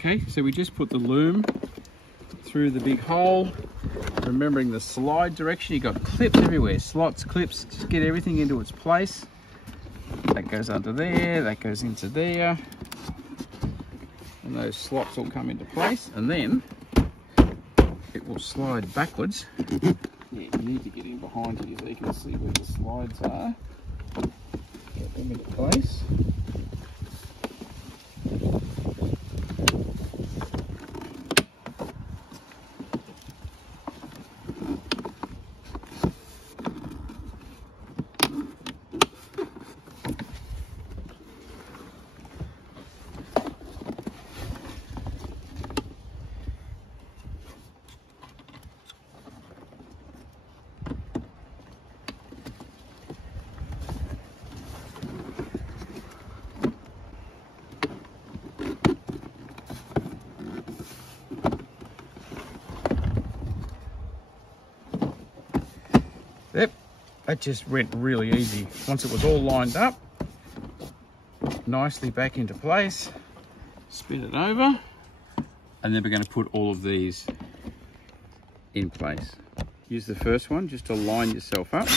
Okay, so we just put the loom through the big hole, remembering the slide direction. You got clips everywhere, slots, clips, just get everything into its place. That goes under there, that goes into there, and those slots will come into place, and then it will slide backwards. Yeah, you need to get in behind here so you can see where the slides are. Get them into place. Yep, that just went really easy. Once it was all lined up, nicely back into place, spin it over, and then we're going to put all of these in place. Use the first one just to line yourself up.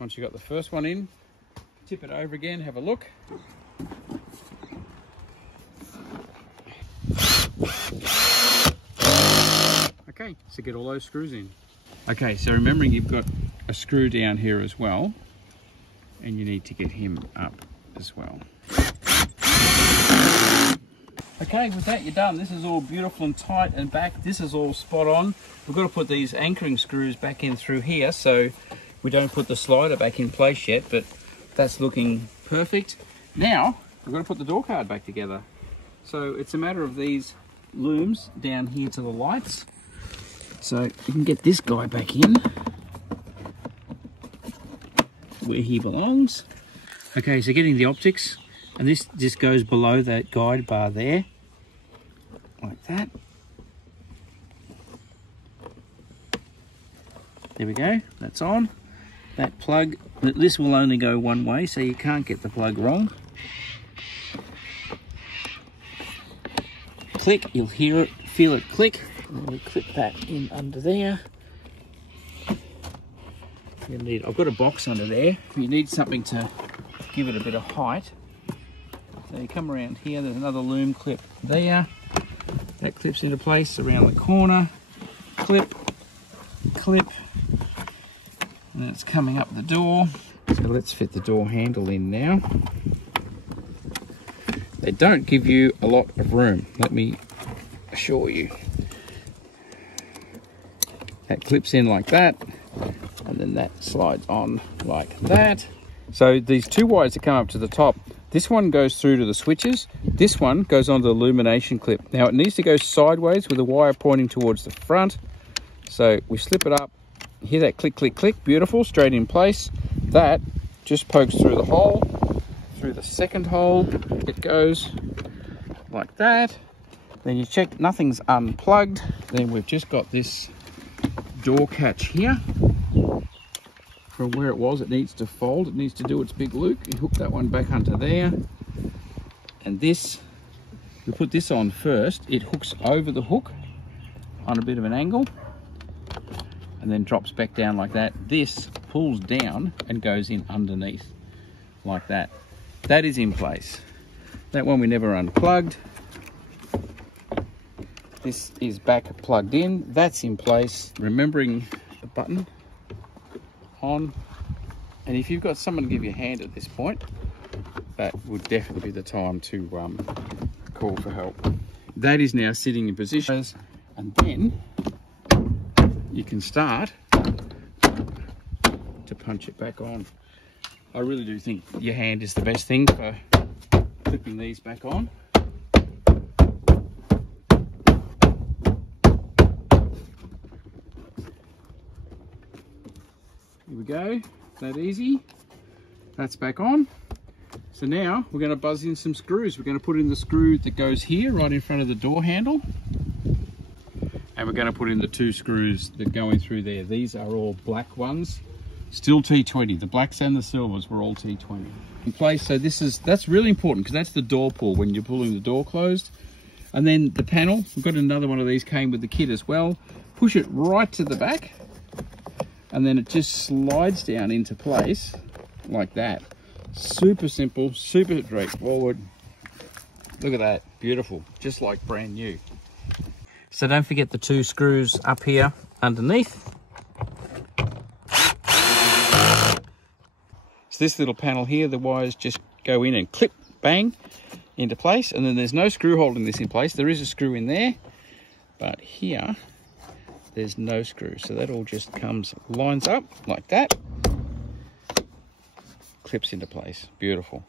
Once you've got the first one in, tip it over again, have a look. Okay, so get all those screws in. Okay, so remembering you've got a screw down here as well, and you need to get him up as well. Okay, with that you're done. This is all beautiful and tight and back. This is all spot on. We've got to put these anchoring screws back in through here, so we don't put the slider back in place yet, but that's looking perfect. Now, we've got to put the door card back together. So it's a matter of these looms down here to the lights. So you can get this guy back in where he belongs. Okay, so getting the optics, and this just goes below that guide bar there, like that. There we go, that's on. That plug, this will only go one way, so you can't get the plug wrong. Click, you'll hear it, feel it click. And we clip that in under there. I've got a box under there. You need something to give it a bit of height. So you come around here, there's another loom clip there. That clips into place around the corner. Clip, clip. And it's coming up the door. So let's fit the door handle in now. They don't give you a lot of room, let me assure you. That clips in like that, and then that slides on like that. So these two wires that come up to the top, this one goes through to the switches, this one goes onto the illumination clip. Now it needs to go sideways with the wire pointing towards the front. So we slip it up, hear that click, click, click, beautiful, straight in place. That just pokes through the hole, through the second hole, it goes like that. Then you check nothing's unplugged. Then we've just got this door catch here. From where it was, it needs to fold, it needs to do its big loop. You hook that one back onto there. And this, we put this on first, it hooks over the hook on a bit of an angle, and then drops back down like that. This pulls down and goes in underneath like that. That is in place. That one we never unplugged. This is back plugged in. That's in place. Remembering the button on. And if you've got someone to give you a hand at this point, that would definitely be the time to call for help. That is now sitting in position, and then you can start to punch it back on. I really do think your hand is the best thing for clipping these back on. Here we go, that easy. That's back on. So now we're going to buzz in some screws. We're going to put in the screw that goes here right in front of the door handle. and we're going to put in the 2 screws that go in through there. These are all black ones, still T20. The blacks and the silvers were all T20 in place. So that's really important, because that's the door pull when you're pulling the door closed. And then the panel, we've got another one of these, came with the kit as well. Push it right to the back, and then it just slides down into place like that. Super simple, super straightforward. Look at that, beautiful, just like brand new. So don't forget the 2 screws up here underneath. So this little panel here, the wires just go in and clip, bang, into place. And then there's no screw holding this in place. There is a screw in there, but here, there's no screw. So that all just lines up like that. Clips into place, beautiful.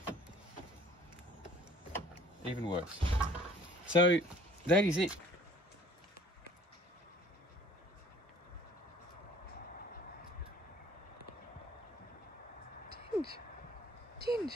Even works. So that is it. Tinge.